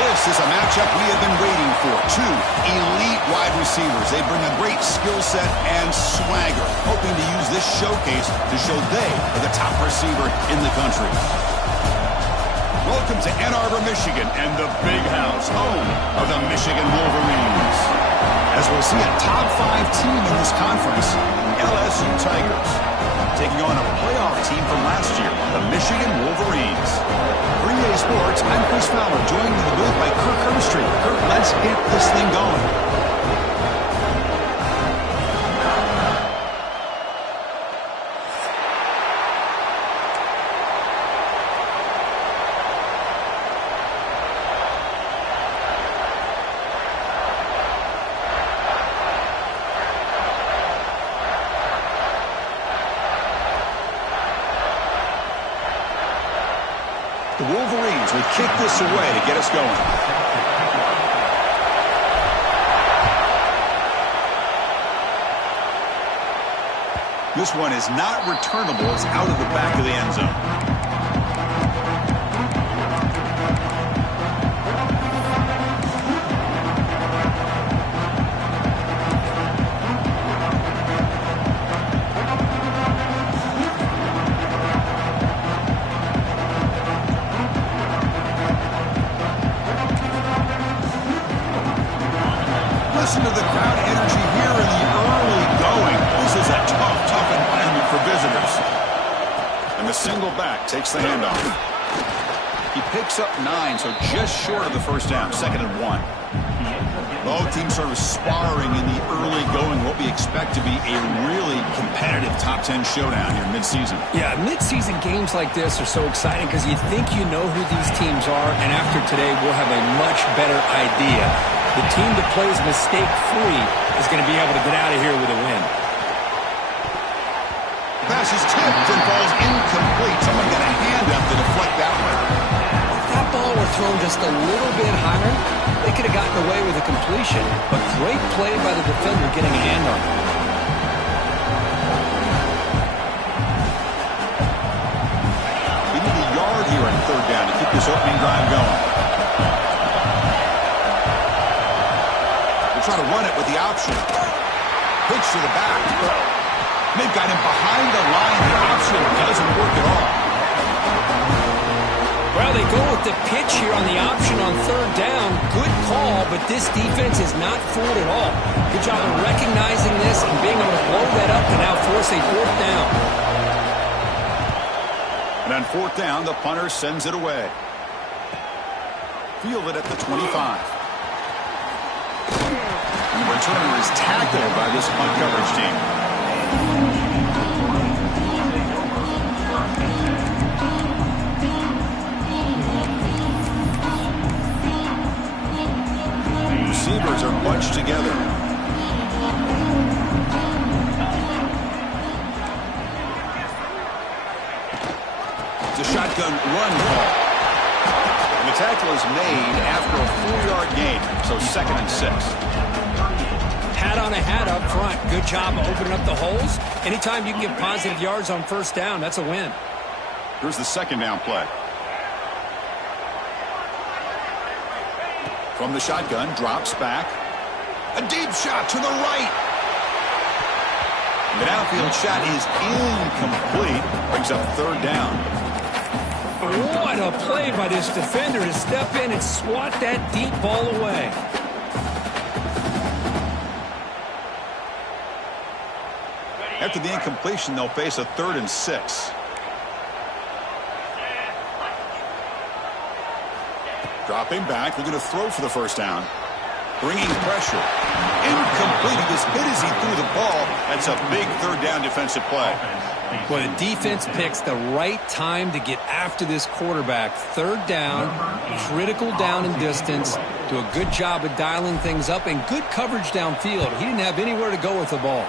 This is a matchup we have been waiting for. Two elite wide receivers. They bring a great skill set and swagger, hoping to use this showcase to show they are the top receiver in the country. Welcome to Ann Arbor, Michigan, and the Big House, home of the Michigan Wolverines. As we'll see a top 5 team in this conference, LSU Tigers, taking on a playoff team from last year, the Michigan Wolverines. For EA Sports, I'm Chris Fowler, joined in the booth by Kirk Herbstreit. Kirk, let's get this thing going. The Wolverines will kick this away to get us going. This one is not returnable. It's out of the back of the end zone. Listen to the crowd energy here in the early going. This is a tough environment for visitors. And the single back takes the handoff. He picks up 9, so just short of the first down, 2nd and 1. Both teams sort of sparring in the early going, what we expect to be a really competitive top 10 showdown here midseason. Yeah, midseason games like this are so exciting because you think you know who these teams are, and after today we'll have a much better idea. The team that plays mistake-free is going to be able to get out of here with a win. Pass is tipped and falls incomplete. Someone got a hand up to deflect that one. If that ball were thrown just a little bit higher, they could have gotten away with a completion. But great play by the defender getting a hand on it. We need a yard here on 3rd down to keep this opening drive going. Try to run it with the option. Pitch to the back. They've got him behind the line. The option doesn't work at all. Well, they go with the pitch here on the option on 3rd down. Good call, but this defense is not fooled at all. Good job of recognizing this and being able to blow that up to now force a 4th down. And on 4th down, the punter sends it away. Fielded at the 25. The returner is tackled by this punt coverage team. Receivers are bunched together. It's a shotgun run call. And the tackle is made after a 4-yard gain, so 2nd and 6. Hat on a hat up front. Good job of opening up the holes. Anytime you can get positive yards on 1st down, that's a win. Here's the 2nd down play. From the shotgun, drops back. A deep shot to the right. The downfield shot is incomplete. Brings up 3rd down. What a play by this defender to step in and swat that deep ball away. After the incompletion, they'll face a 3rd and 6. Dropping back, they're going to throw for the 1st down. Bringing pressure. Incomplete. He just hit as he threw the ball. That's a big 3rd down defensive play. Well, the defense picks the right time to get after this quarterback. 3rd down, critical down and distance. Do a good job of dialing things up and good coverage downfield. He didn't have anywhere to go with the ball.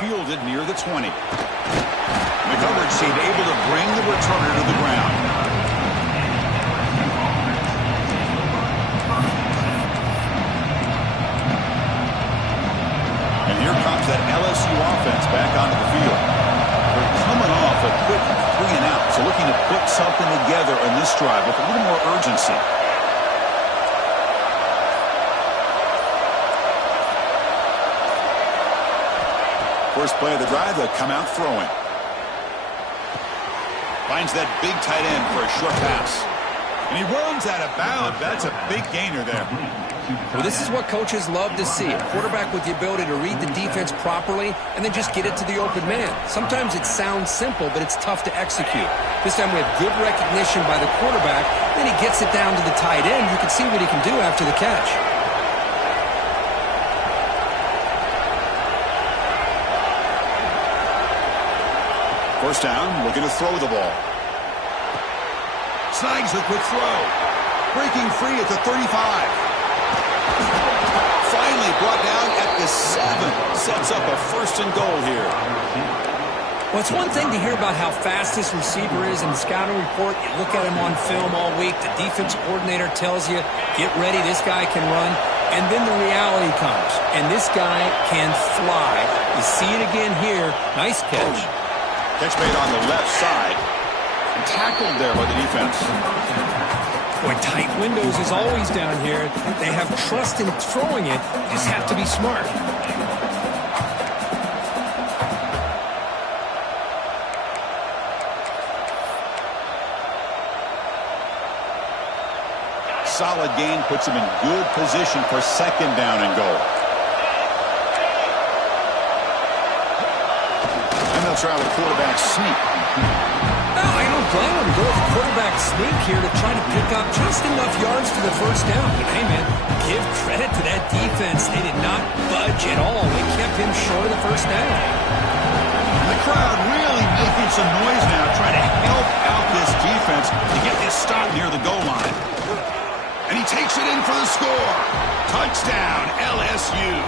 Fielded near the 20. The coverage team able to bring the returner to the ground. And here comes that LSU offense back onto the field. They're coming off a quick 3 and out, so looking to put something together in this drive with a little more urgency. First play of the drive, they'll come out throwing. Finds that big tight end for a short pass. And he runs out of bounds. That's a big gainer there. Well, this is what coaches love to see. A quarterback with the ability to read the defense properly and then just get it to the open man. Sometimes it sounds simple, but it's tough to execute. This time we have good recognition by the quarterback. Then he gets it down to the tight end. You can see what he can do after the catch. First down, looking to throw the ball. Snags the quick throw. Breaking free at the 35. Finally brought down at the 7. Sets up a 1st and goal here. Well, it's one thing to hear about how fast this receiver is in the scouting report. You look at him on film all week. The defense coordinator tells you, get ready, this guy can run. And then the reality comes. And this guy can fly. You see it again here. Nice catch. Catch made on the left side. And tackled there by the defense. Boy, tight windows is always down here. They have trust in throwing it. You just have to be smart. Solid gain puts him in good position for 2nd down and goal. And they'll try the quarterback sneak. I don't blame him. Go with the quarterback sneak here to try to pick up just enough yards for the 1st down. But hey, man, give credit to that defense. They did not budge at all. They kept him short of the 1st down. And the crowd really making some noise now, trying to help out this defense to get this stop near the goal line. And he takes it in for the score. Touchdown, LSU.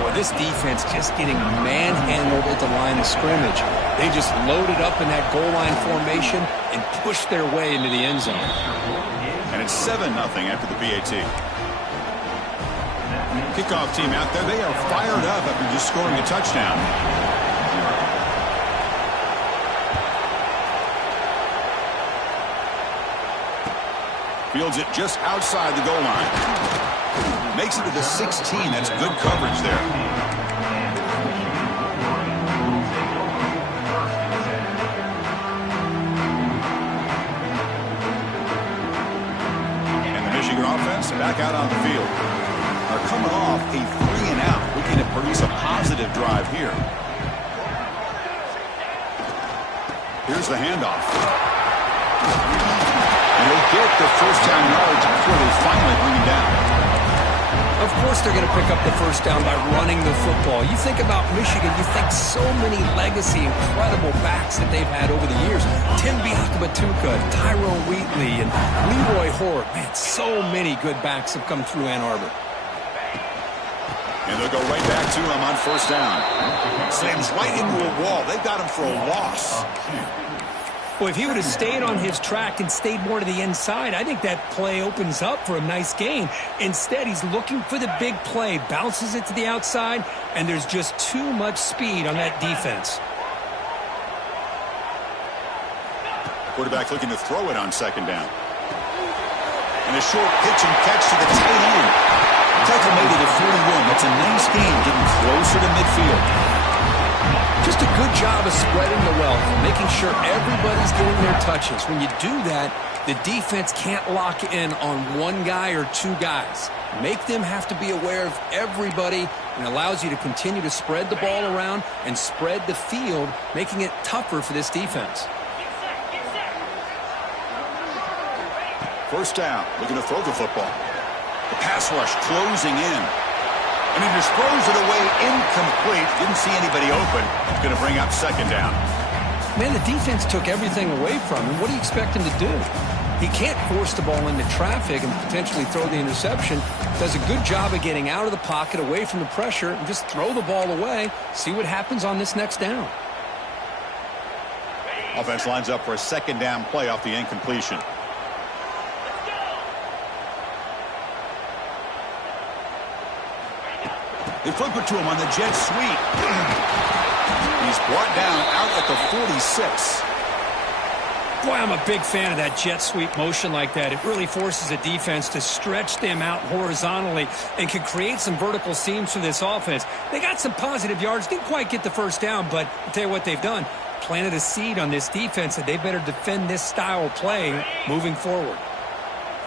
Boy, this defense just getting manhandled at the line of scrimmage. They just loaded up in that goal line formation and pushed their way into the end zone. And it's 7-0 after the PAT. Kickoff team out there, they are fired up after just scoring a touchdown. Fields it just outside the goal line. Makes it to the 16. That's good coverage there. And the Michigan offense back out on the field. They're coming off a 3 and out, looking to produce a positive drive here. Here's the handoff. And they'll get the 1st down yards before they finally bring him down. Of course they're going to pick up the 1st down by running the football. You think about Michigan, you think so many legacy, incredible backs that they've had over the years. Tim Biakabatuka, Tyrone Wheatley, and Leroy Hort. Man, so many good backs have come through Ann Arbor. And they'll go right back to him on 1st down. Slams right into a wall. They got him for a loss. Well, if he would have stayed on his track and stayed more to the inside, I think that play opens up for a nice gain. Instead, he's looking for the big play, bounces it to the outside, and there's just too much speed on that defense. Quarterback looking to throw it on 2nd down. And a short pitch and catch to the tight end. Tackle made it at 41. That's a nice gain, getting closer to midfield. Just a good job of spreading the wealth, making sure everybody's getting their touches. When you do that, the defense can't lock in on one guy or 2 guys. Make them have to be aware of everybody, and allows you to continue to spread the ball around and spread the field, making it tougher for this defense. 1st down, looking to throw the football. The pass rush closing in. And he just throws it away incomplete. Didn't see anybody open. It's going to bring up 2nd down. Man, the defense took everything away from him. What do you expect him to do? He can't force the ball into traffic and potentially throw the interception. Does a good job of getting out of the pocket, away from the pressure, and just throw the ball away. See what happens on this next down. Offense lines up for a 2nd down play off the incompletion. They flip it to him on the jet sweep. He He's brought down out at the 46. Boy, I'm a big fan of that jet sweep motion like that. It really forces a defense to stretch them out horizontally and can create some vertical seams for this offense. They got some positive yards, didn't quite get the first down, but I'll tell you what they've done. Planted a seed on this defense that they better defend this style of play moving forward.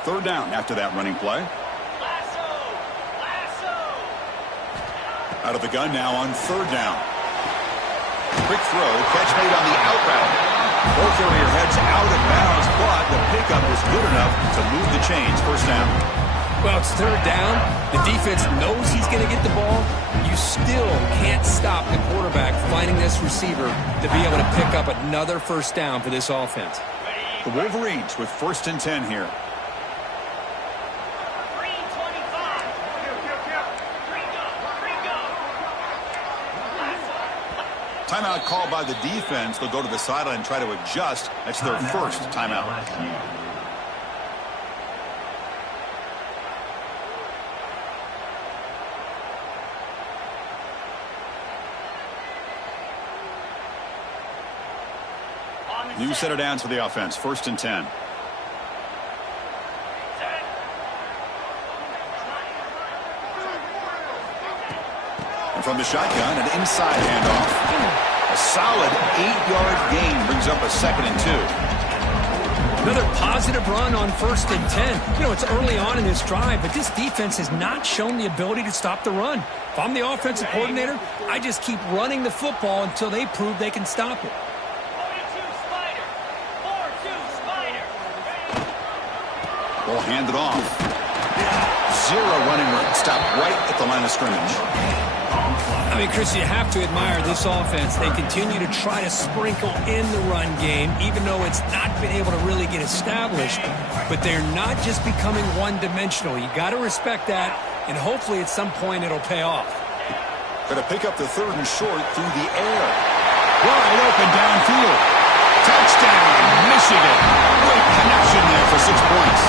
Third down after that running play. Out of the gun now on third down. Quick throw, catch made on the out route. Ball carrier heads out of bounds, but the pickup is good enough to move the chains. First down. Well, it's third down. The defense knows he's going to get the ball. You still can't stop the quarterback finding this receiver to be able to pick up another first down for this offense. The Wolverines with 1st and 10 here. Timeout called by the defense. They'll go to the sideline and try to adjust. That's their first timeout. New set of downs for the offense. 1st and 10. And from the shotgun, an inside handoff. A solid 8-yard gain brings up a 2nd and 2. Another positive run on 1st and 10. You know, it's early on in this drive, but this defense has not shown the ability to stop the run. If I'm the offensive coordinator, I just keep running the football until they prove they can stop it. Ball handed off. Zero running room. Stopped right at the line of scrimmage. I mean, Chris, you have to admire this offense. They continue to try to sprinkle in the run game, even though it's not been able to really get established. But they're not just becoming one-dimensional. You got to respect that, and hopefully at some point it'll pay off. Going to pick up the 3rd and short through the air. Wide open downfield. Touchdown, Michigan. Great connection there for 6 points.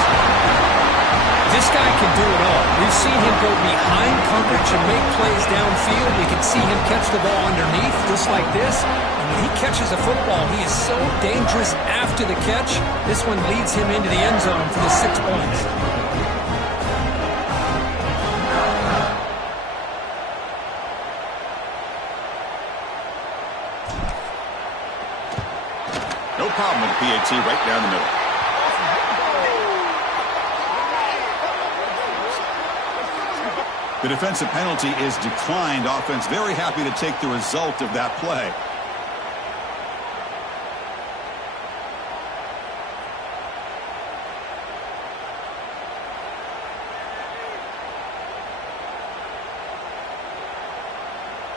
This guy can do it all. We've seen him go behind coverage and make plays downfield. We can see him catch the ball underneath just like this. And when he catches a football, he is so dangerous after the catch. This one leads him into the end zone for the 6 points. No problem with the PAT right down the middle. The defensive penalty is declined. Offense very happy to take the result of that play.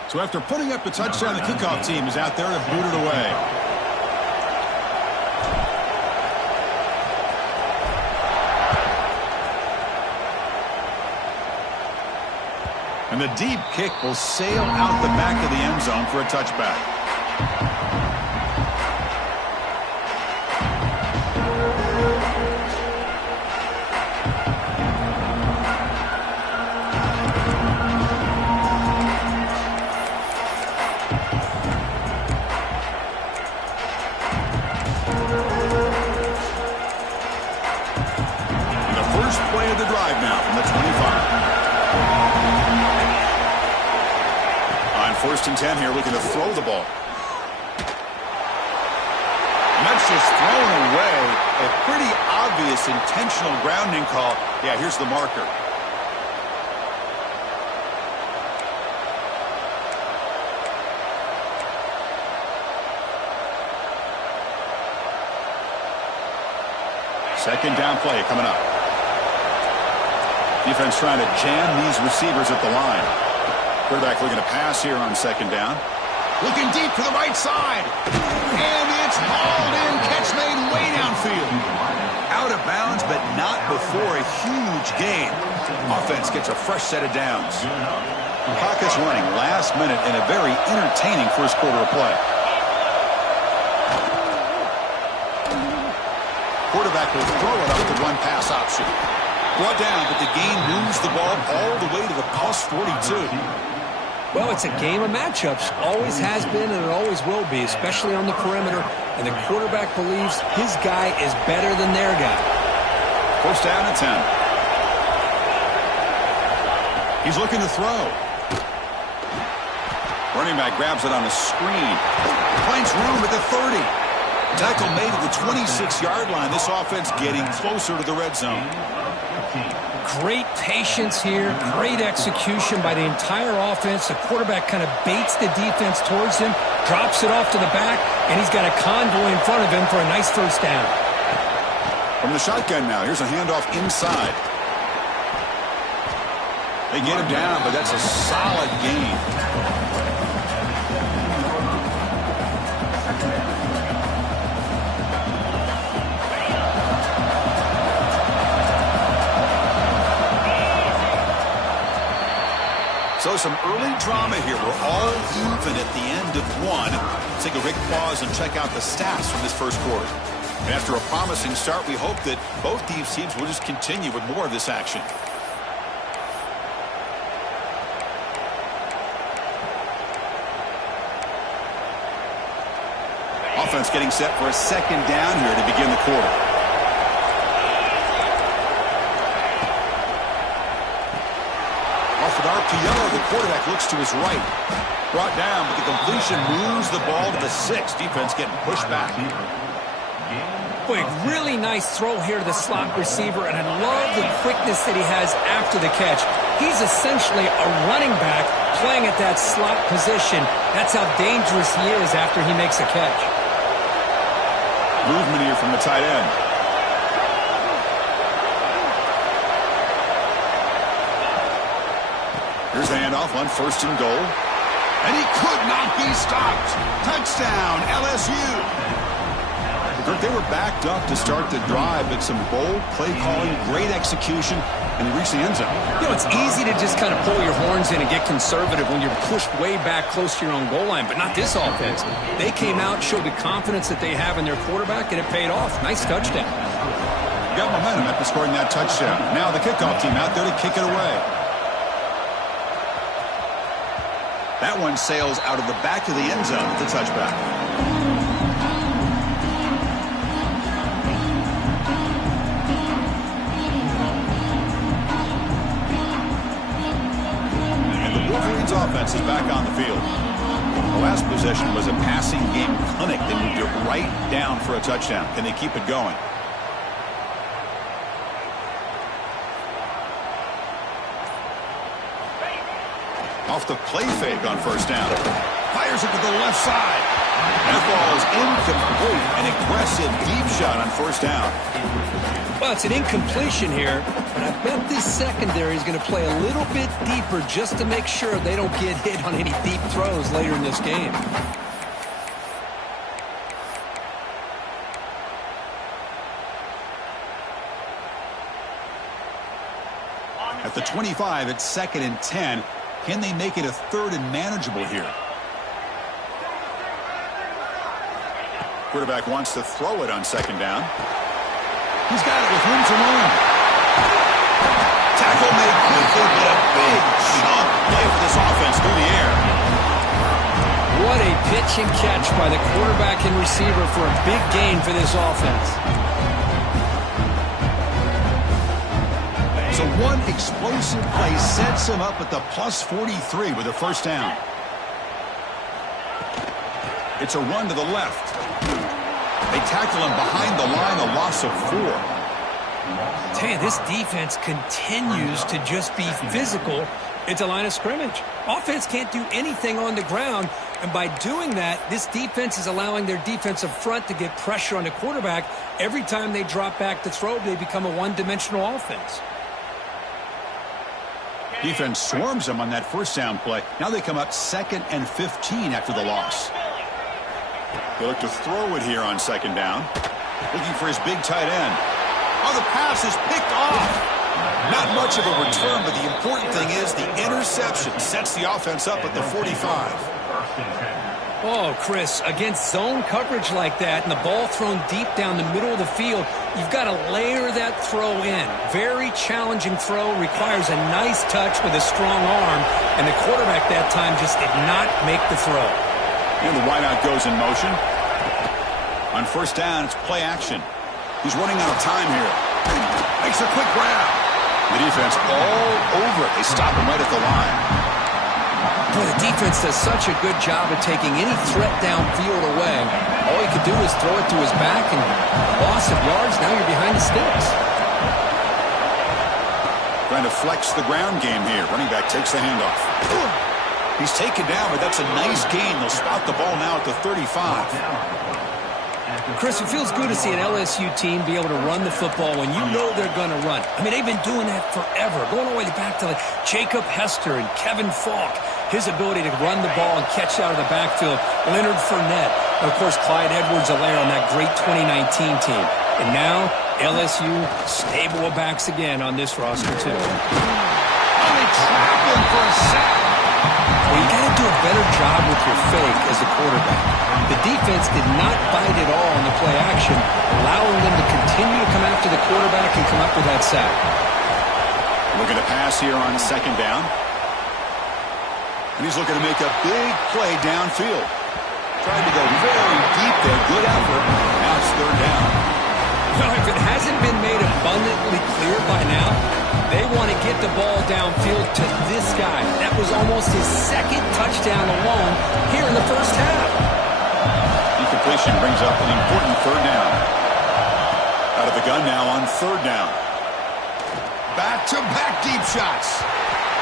So after putting up the touchdown, the kickoff team is out there to boot it away. And the deep kick will sail out the back of the end zone for a touchback. And the first play of the drive now from the 25. 1st and 10 here, looking to throw the ball. And that's just thrown away. A pretty obvious intentional grounding call. Yeah, here's the marker. Second down play coming up. Defense trying to jam these receivers at the line. Quarterback looking to pass here on 2nd down. Looking deep to the right side. And it's hauled in. Catch made way downfield. Out of bounds, but not before a huge gain. Offense gets a fresh set of downs. Pockets running last minute in a very entertaining first quarter of play. Quarterback will throw it up the run-pass option. Brought down, but the gain moves the ball all the way to the +42. Well, it's a game of matchups. Always has been and it always will be, especially on the perimeter. And the quarterback believes his guy is better than their guy. First down and 10. He's looking to throw. Running back grabs it on a screen. Finds room at the 30. Tackle made at the 26-yard line. This offense getting closer to the red zone. Great patience here. Great execution by the entire offense. The quarterback kind of baits the defense towards him, drops it off to the back, and he's got a convoy in front of him for a nice first down. From the shotgun now, here's a handoff inside. They get him down, but that's a solid gain. So some early drama here. We're all even at the end of one. Let's take a quick pause and check out the stats from this first quarter. And after a promising start, we hope that both these teams will just continue with more of this action. Offense getting set for a second down here to begin the quarter. Off an RPO, the quarterback looks to his right. Brought down, but the completion moves the ball to the 6. Defense getting pushed back. Boy, really nice throw here to the slot receiver, and I love the quickness that he has after the catch. He's essentially a running back playing at that slot position. That's how dangerous he is after he makes a catch. Movement here from the tight end. Here's the handoff on first and goal. And he could not be stopped. Touchdown, LSU. They were backed up to start the drive, but some bold play calling, great execution, and they reached the end zone. You know, it's easy to just kind of pull your horns in and get conservative when you're pushed way back close to your own goal line, but not this offense. They came out, showed the confidence that they have in their quarterback, and it paid off. Nice touchdown. Got momentum after scoring that touchdown. Now the kickoff team out there to kick it away. That one sails out of the back of the end zone with the touchback. Offense is back on the field. The last possession was a passing game clinic. They moved it right down for a touchdown. Can they keep it going? Off the play fake on first down. Fires it to the left side. That ball is incomplete. An aggressive deep shot on first down. Well, it's an incompletion here, but I bet this secondary is going to play a little bit deeper just to make sure they don't get hit on any deep throws later in this game. At the 25, it's 2nd and 10. Can they make it a 3rd and manageable here? Quarterback wants to throw it on 2nd down. He's got it with room to run. Tackle made quickly, but a big chunk play for this offense through the air. What a pitch and catch by the quarterback and receiver for a big gain for this offense. So one explosive play sets him up at the plus 43 with a first down. It's a run to the left. They tackle him behind the line, a loss of 4. Tell you, this defense continues to just be physical at the line of scrimmage. Offense can't do anything on the ground, and by doing that, this defense is allowing their defensive front to get pressure on the quarterback. Every time they drop back to throw, they become a one-dimensional offense. Defense swarms them on that first down play. Now they come up 2nd and 15 after the loss. They look to throw it here on 2nd down. Looking for his big tight end. Oh, the pass is picked off. Not much of a return, but the important thing is the interception sets the offense up at the 45. Oh, Chris, against zone coverage like that and the ball thrown deep down the middle of the field, you've got to layer that throw in. Very challenging throw, requires a nice touch with a strong arm, and the quarterback that time just did not make the throw. And the wideout goes in motion. On first down, it's play action. He's running out of time here. Makes a quick grab. The defense all over it. They stop him right at the line. Boy, the defense does such a good job of taking any threat downfield away. All you could do is throw it to his back, and loss of yards, now you're behind the sticks. Trying to flex the ground game here. Running back takes the handoff. He's taken down, but that's a nice gain. They'll spot the ball now at the 35. Chris, it feels good to see an LSU team be able to run the football when you know they're going to run. I mean, they've been doing that forever, going all the way back to like Jacob Hester and Kevin Falk. His ability to run the ball and catch out of the backfield. Leonard Fournette. And, of course, Clyde Edwards-Helaire on that great 2019 team. And now, LSU stable of backs again on this roster, too. Oh, they trap him for a sack. Well, you got to do a better job with your fake as a quarterback. The defense did not bite at all in the play action, allowing them to continue to come after the quarterback and come up with that sack. Looking to pass here on second down. And he's looking to make a big play downfield. Trying to go very deep there. Good effort. Now it's third down. Well, if it hasn't been made abundantly clear by now, they want to get the ball downfield to this guy. That was almost his second touchdown alone here in the first half. Incompletion brings up an important third down. Out of the gun now on third down. Back-to-back deep shots.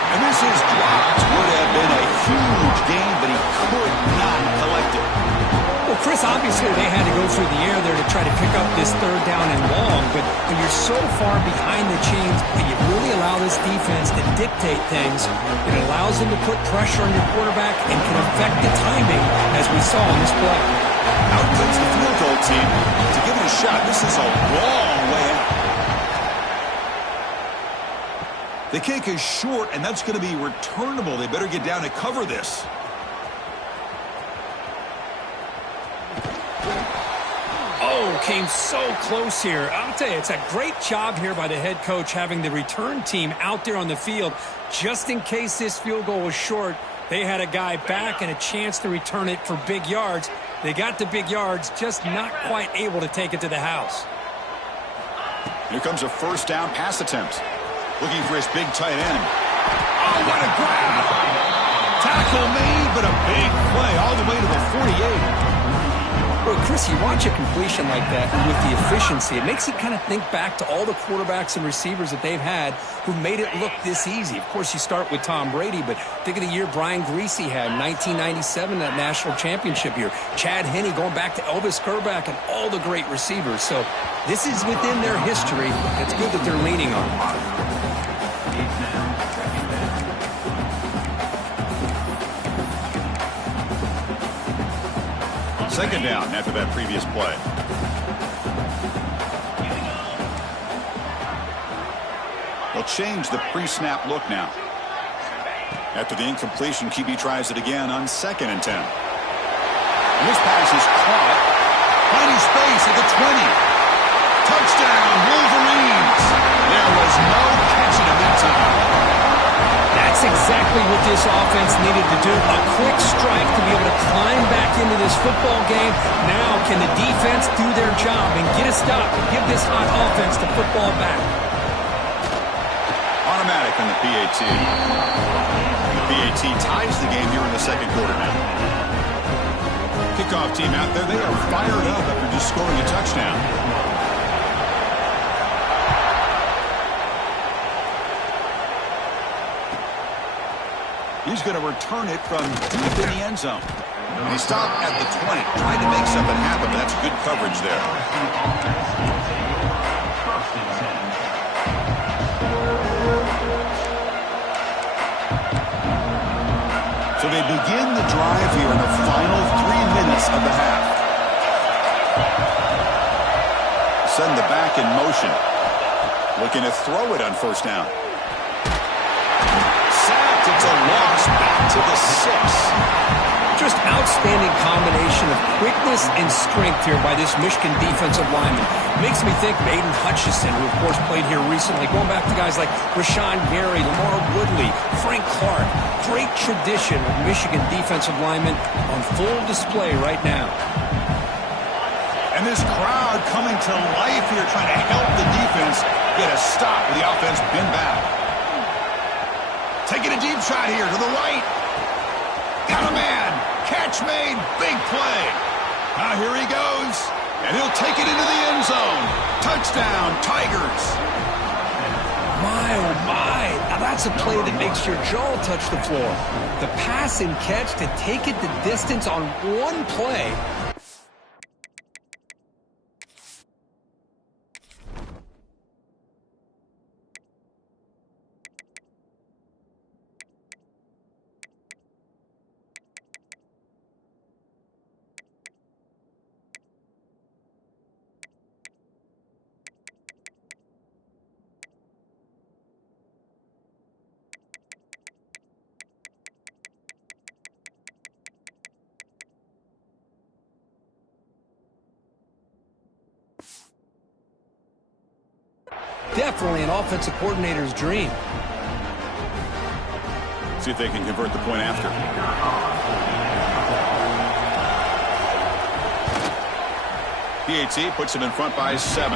And this is dropped. Would have been a huge gain, but he could not collect it. Well, Chris, obviously they had to go through the air there to try to pick up this third down and long, but when you're so far behind the chains, you really allow this defense to dictate things. It allows them to put pressure on your quarterback and can affect the timing, as we saw in this play. Out comes the field goal team to give it a shot. This is a long way out. The kick is short, and that's going to be returnable. They better get down and cover this. Oh, came so close here. I'll tell you, it's a great job here by the head coach having the return team out there on the field. Just in case this field goal was short, they had a guy back and a chance to return it for big yards. They got the big yards, just not quite able to take it to the house. Here comes a first down pass attempt. Looking for his big tight end. Oh, what a grab! Tackle made, but a big play all the way to the 48. Well, Chris, you watch a completion like that with the efficiency, it makes you kind of think back to all the quarterbacks and receivers that they've had who made it look this easy. Of course, you start with Tom Brady, but think of the year Brian Griese had in 1997, that national championship year. Chad Henne going back to Elvis Grbac and all the great receivers. So this is within their history. It's good that they're leaning on it. Second down after that previous play. They'll change the pre-snap look now. After the incompletion, QB tries it again on 2nd and 10. And this pass is caught. Finding space at the 20. Touchdown, Wolverines. There was no catching him that time. That's exactly what this offense needed to do. A quick strike to be able to climb back into this football game. Now can the defense do their job and get a stop and give this hot offense the football back? Automatic on the PAT. The PAT ties the game here in the second quarter now. Kickoff team out there, they are fired up after just scoring a touchdown. He's going to return it from deep in the end zone. He stopped at the 20, trying to make something happen, but that's good coverage there. So they begin the drive here in the final 3 minutes of the half. Send the back in motion. Looking to throw it on first down. It's a loss back to the 6. Just outstanding combination of quickness and strength here by this Michigan defensive lineman. Makes me think of Aiden Hutchinson, who of course played here recently, going back to guys like Rashawn Gary, Lamar Woodley, Frank Clark. Great tradition of Michigan defensive linemen on full display right now. And this crowd coming to life here, trying to help the defense get a stop with the offense pinned back. Taking a deep shot here to the right. Got a man. Catch made. Big play. Now here he goes. And he'll take it into the end zone. Touchdown, Tigers. My, oh my. Now that's a play that makes your jaw touch the floor. The pass and catch to take it the distance on one play. Definitely an offensive coordinator's dream. See if they can convert the point after. PAT puts him in front by 7.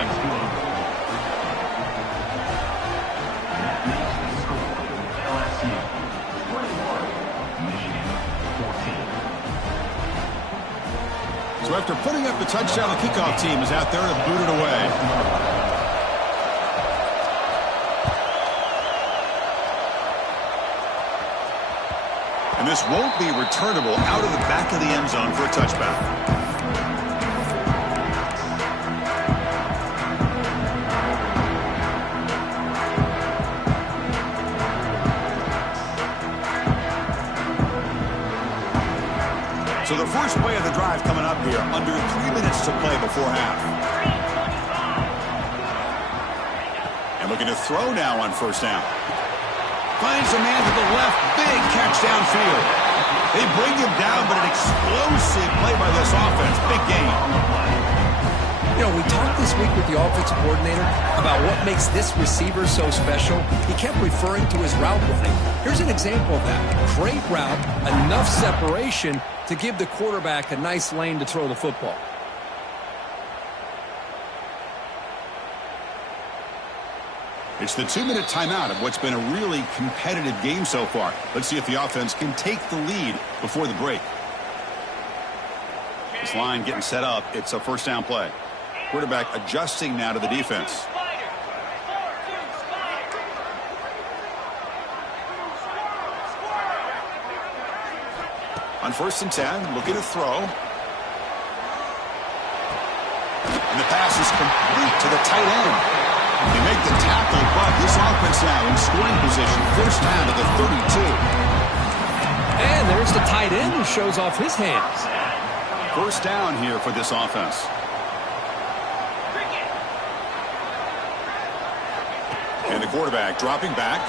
So after putting up the touchdown, the kickoff team is out there to boot it away. And this won't be returnable out of the back of the end zone for a touchback. So the first play of the drive coming up here, under 3 minutes to play before half. And looking to throw now on first down. Finds a man to the left. Big catch downfield. They bring him down, but an explosive play by this offense. Big game. You know, we talked this week with the offensive coordinator about what makes this receiver so special. He kept referring to his route running. Here's an example of that. Great route, enough separation to give the quarterback a nice lane to throw the football. It's the 2-minute timeout of what's been a really competitive game so far. Let's see if the offense can take the lead before the break. This line getting set up. It's a first down play. Quarterback adjusting now to the defense. On first and 10, looking to throw. And the pass is complete to the tight end. They make the tackle, but this offense now in scoring position. First down to the 32. And there's the tight end who shows off his hands. First down here for this offense. And the quarterback dropping back,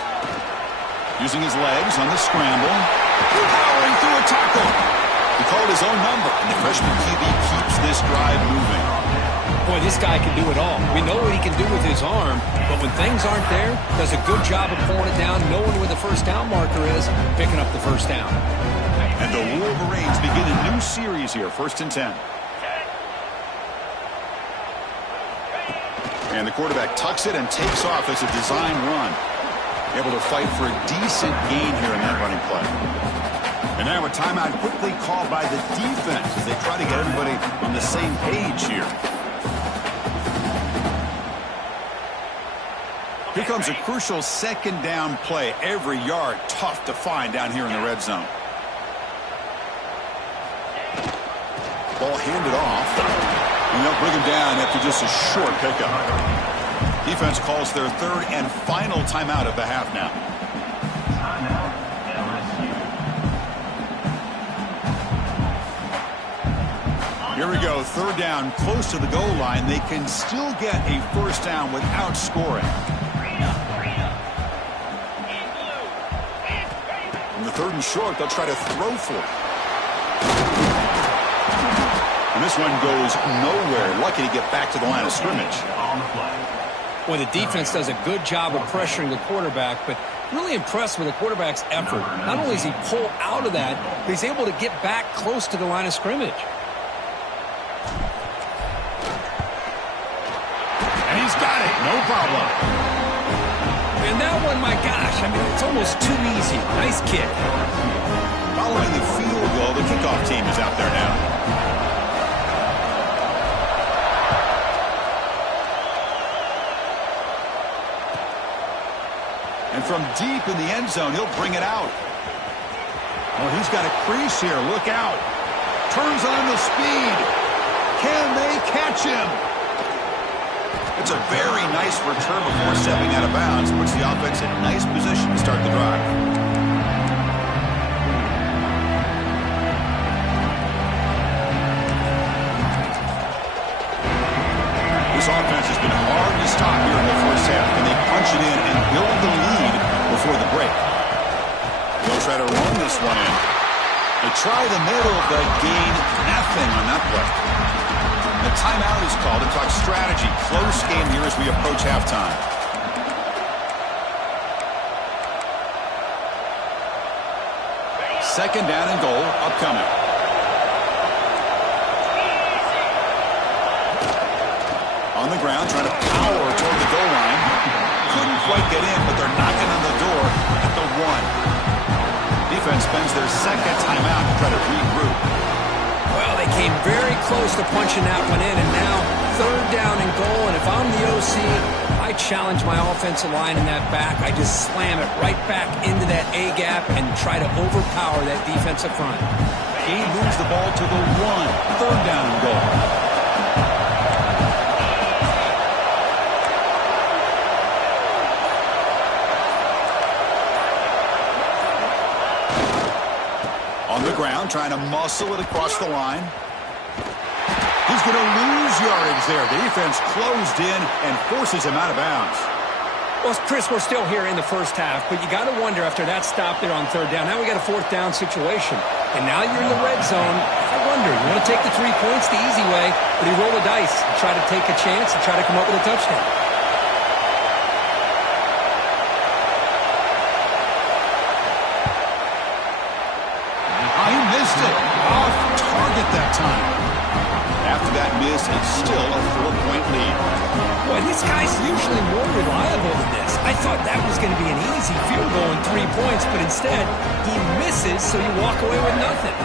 using his legs on the scramble, powering through a tackle. He called his own number, and the freshman QB keeps this drive moving. Boy, this guy can do it all. We know what he can do with his arm, but when things aren't there, does a good job of pulling it down, knowing where the first down marker is, picking up the first down. And the Wolverines begin a new series here, first and 10. And the quarterback tucks it and takes off as a design run. Able to fight for a decent gain here in that running play. And now a timeout quickly called by the defense as they try to get everybody on the same page here. Here comes a crucial second down play. Every yard tough to find down here in the red zone. Ball handed off. And they'll bring him down after just a short pickup. Defense calls their third and final timeout of the half now. Here we go, third down, close to the goal line. They can still get a first down without scoring. On the third and short, they'll try to throw for it. And this one goes nowhere. Lucky to get back to the line of scrimmage. Well, the defense does a good job of pressuring the quarterback, but really impressed with the quarterback's effort. Not only does he pull out of that, but he's able to get back close to the line of scrimmage. And he's got it. No problem. And that one, my gosh, I mean, it's almost too easy. Nice kick. Following the field goal, the kickoff team is out there now. And from deep in the end zone, he'll bring it out. Oh, he's got a crease here. Look out. Turns on the speed. Can they catch him? It's a very nice return before stepping out of bounds. Puts the offense in nice position to start the drive. This offense has been hard to stop here in the first half. Can they punch it in and build the lead before the break? They'll try to run this one in. They try the middle, but gain nothing on that play. The timeout is called to talk strategy. Close game here as we approach halftime. Second down and goal upcoming. On the ground, trying to power toward the goal line. Couldn't quite get in, but they're knocking on the door at the 1. Defense spends their second timeout to try to regroup. Well, they came very close to punching that one in, and now third down and goal. And if I'm the OC, I challenge my offensive line in that back. I just slam it right back into that A-gap and try to overpower that defensive front. He moves the ball to the 1. Third down and goal. On the ground, trying to muscle it across the line. He's going to lose yardage there. The defense closed in and forces him out of bounds. Well, Chris, we're still here in the first half, but you got to wonder after that stop there on third down. Now we got a fourth down situation, and now you're in the red zone. I wonder, you want to take the 3 points the easy way, but you roll the dice, try to take a chance, and try to come up with a touchdown. He missed it. Off target that time. After that miss, it's still a 4-point lead. Boy, this guy's usually more reliable than this. I thought that was going to be an easy field goal and 3 points, but instead, he misses, so you walk away with nothing.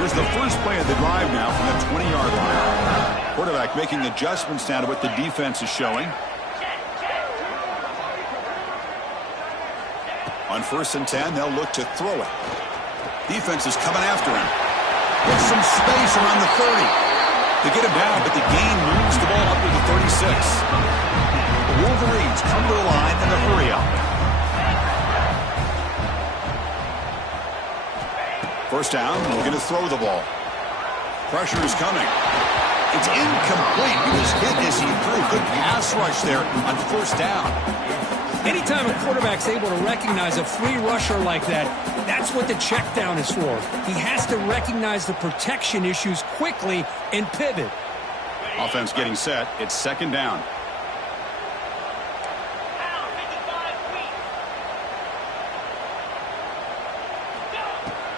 Here's the first play of the drive now from the 20-yard line. Quarterback making adjustments now to what the defense is showing. On 1st and 10, they'll look to throw it. Defense is coming after him. Gets some space around the 30. They get him down, but the gain moves the ball up to the 36. The Wolverines come to the line in the hurry up. First down, we're going to throw the ball. Pressure is coming. It's incomplete. He was hit as he threw. Good pass rush there on 1st down. Anytime a quarterback's able to recognize a free rusher like that, that's what the check down is for. He has to recognize the protection issues quickly and pivot. Offense getting set. It's second down.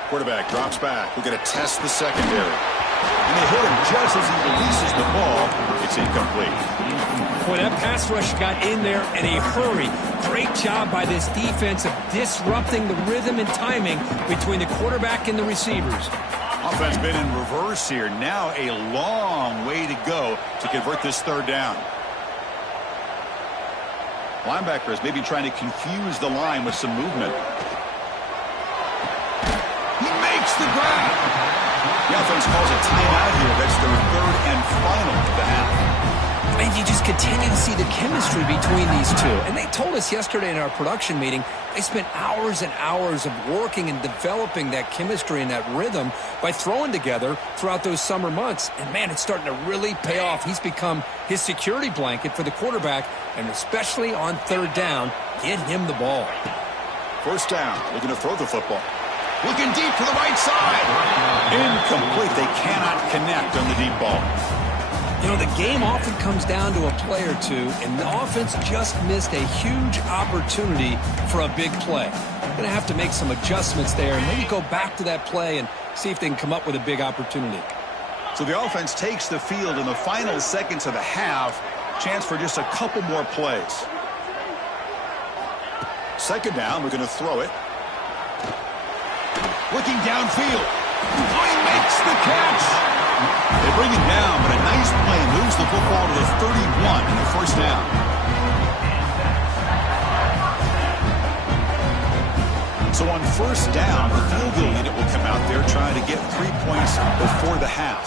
Quarterback drops back. We're going to test the secondary. And they hit him just as he releases the ball. It's incomplete. Boy, that pass rush got in there in a hurry. Great job by this defense of disrupting the rhythm and timing between the quarterback and the receivers. Offense been in reverse here. Now a long way to go to convert this third down. Linebackers maybe trying to confuse the line with some movement. He makes the grab. The offense calls a timeout here. That's their third and final of the half. And you just continue to see the chemistry between these two. And they told us yesterday in our production meeting, they spent hours and hours of working and developing that chemistry and that rhythm by throwing together throughout those summer months. And, man, it's starting to really pay off. He's become his security blanket for the quarterback, and especially on third down, get him the ball. First down. Looking to throw the football. Looking deep to the right side. Incomplete. They cannot connect on the deep ball. You know, the game often comes down to a play or two, and the offense just missed a huge opportunity for a big play. Going to have to make some adjustments there and maybe go back to that play and see if they can come up with a big opportunity. So the offense takes the field in the final seconds of the half. Chance for just a couple more plays. Second down, we're going to throw it. Looking downfield. Oh, he makes the catch. They bring him down, but a nice play moves the football to the 31 in the first down. So on first down, the field goal unit will come out there trying to get 3 points before the half.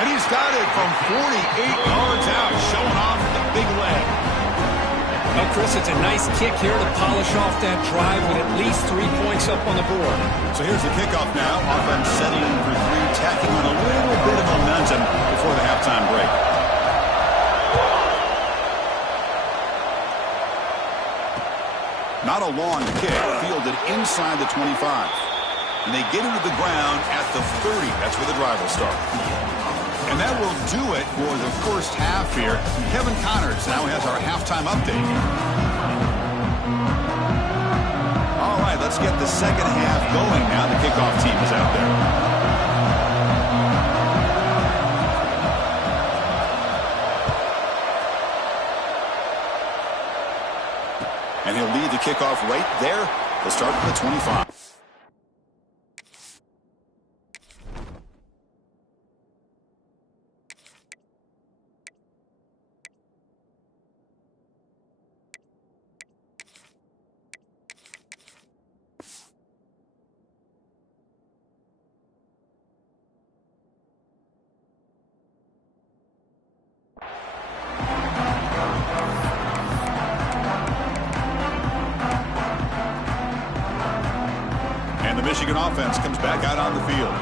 And he's got it from 48 yards out, showing off the big leg. Well, Chris, it's a nice kick here to polish off that drive with at least 3 points up on the board. So here's the kickoff now. Offense settling for three, tacking on a little bit of momentum before the halftime break. Not a long kick, fielded inside the 25. And they get into the ground at the 30. That's where the drive will start. And that will do it for the first half here. Kevin Connors now has our halftime update. All right, let's get the second half going now. The kickoff team is out there. And he'll lead the kickoff right there. He'll start from the 25. Michigan offense comes back out on the field,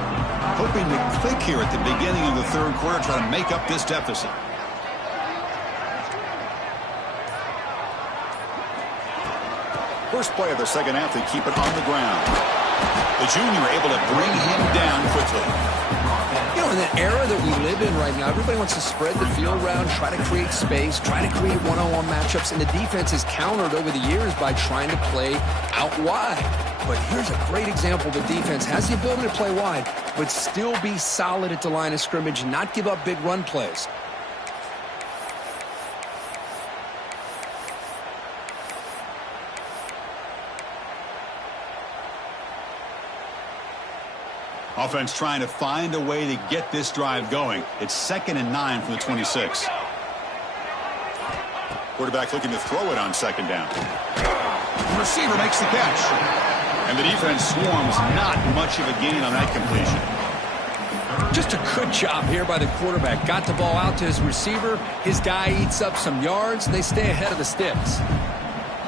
hoping to click here at the beginning of the third quarter, try to make up this deficit. First play of the second half, they keep it on the ground. The junior able to bring him down quickly. You know, in the era that we live in right now, everybody wants to spread the field around, try to create space, try to create one-on-one matchups, and the defense is countered over the years by trying to play out wide. But here's a great example. The defense has the ability to play wide, but still be solid at the line of scrimmage and not give up big run plays. Offense trying to find a way to get this drive going. It's 2nd and 9 from the 26. Quarterback looking to throw it on second down. The receiver makes the catch. And the defense swarms, not much of a gain on that completion. Just a good job here by the quarterback. Got the ball out to his receiver. His guy eats up some yards. They stay ahead of the sticks.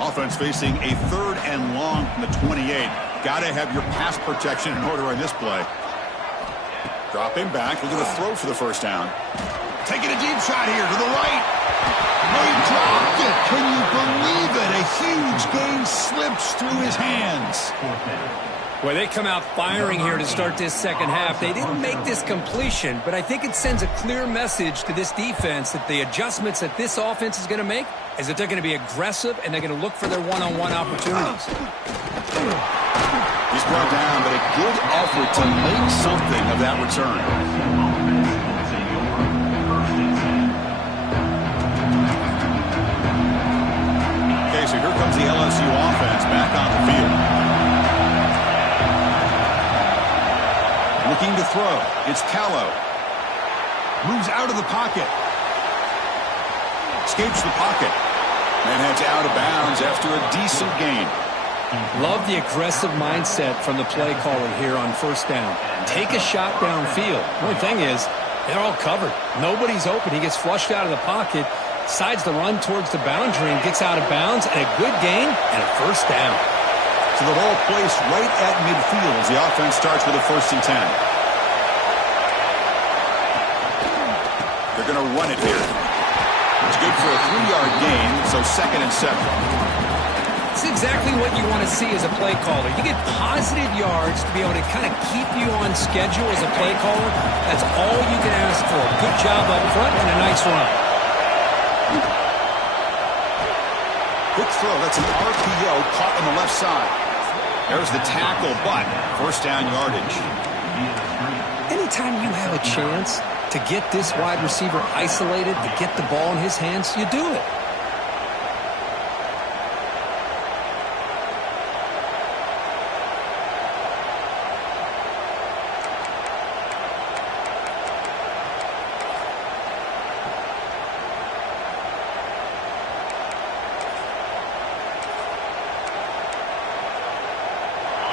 Offense facing a 3rd and long from the 28. Got to have your pass protection in order on this play. Drop him back. We're going to throw for the first down. Taking a deep shot here to the right. Oh, he dropped it. Can you believe it? A huge gain slips through his hands. Well, they come out firing here to start this second half. They didn't make this completion, but I think it sends a clear message to this defense that the adjustments that this offense is going to make is that they're going to be aggressive and they're going to look for their one-on-one opportunities. He's brought down, but a good effort to make something of that return. So here comes the LSU offense back on the field. Looking to throw. It's Callow. Moves out of the pocket. Escapes the pocket. And heads out of bounds after a decent gain. Love the aggressive mindset from the play caller here on first down. Take a shot downfield. The only thing is, they're all covered. Nobody's open. He gets flushed out of the pocket. Decides to run towards the boundary and gets out of bounds, and a good gain and a first down. So the ball placed right at midfield as the offense starts with a 1st and 10. They're going to run it here. It's good for a 3-yard gain, so 2nd and 7. It's exactly what you want to see as a play caller. You get positive yards to be able to kind of keep you on schedule as a play caller. That's all you can ask for. Good job up front and a nice run. Quick throw. That's an RPO caught on the left side. There's the tackle, but first down yardage. Anytime you have a chance to get this wide receiver isolated, to get the ball in his hands, you do it.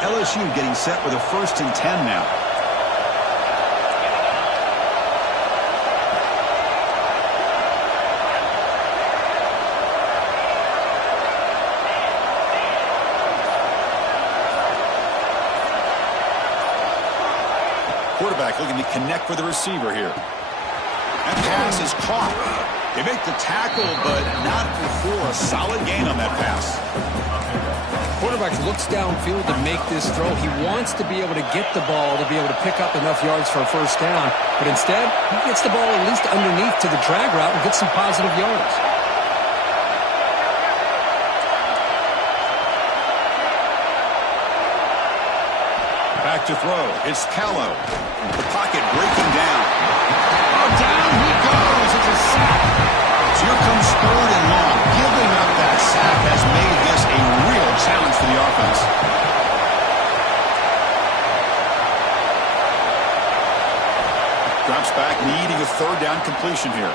LSU getting set with a 1st and 10 now. Quarterback looking to connect with the receiver here. That pass is caught. They make the tackle, but not before a solid gain on that pass. Quarterback looks downfield to make this throw. He wants to be able to get the ball to be able to pick up enough yards for a first down. But instead, he gets the ball at least underneath to the drag route and gets some positive yards. Back to throw. It's Callow. The pocket breaking down. Oh, down he goes. It's a sack. So here comes 3rd and long. Giving up that sack has made this a real challenge for the offense. Drops back, needing a 3rd down completion here.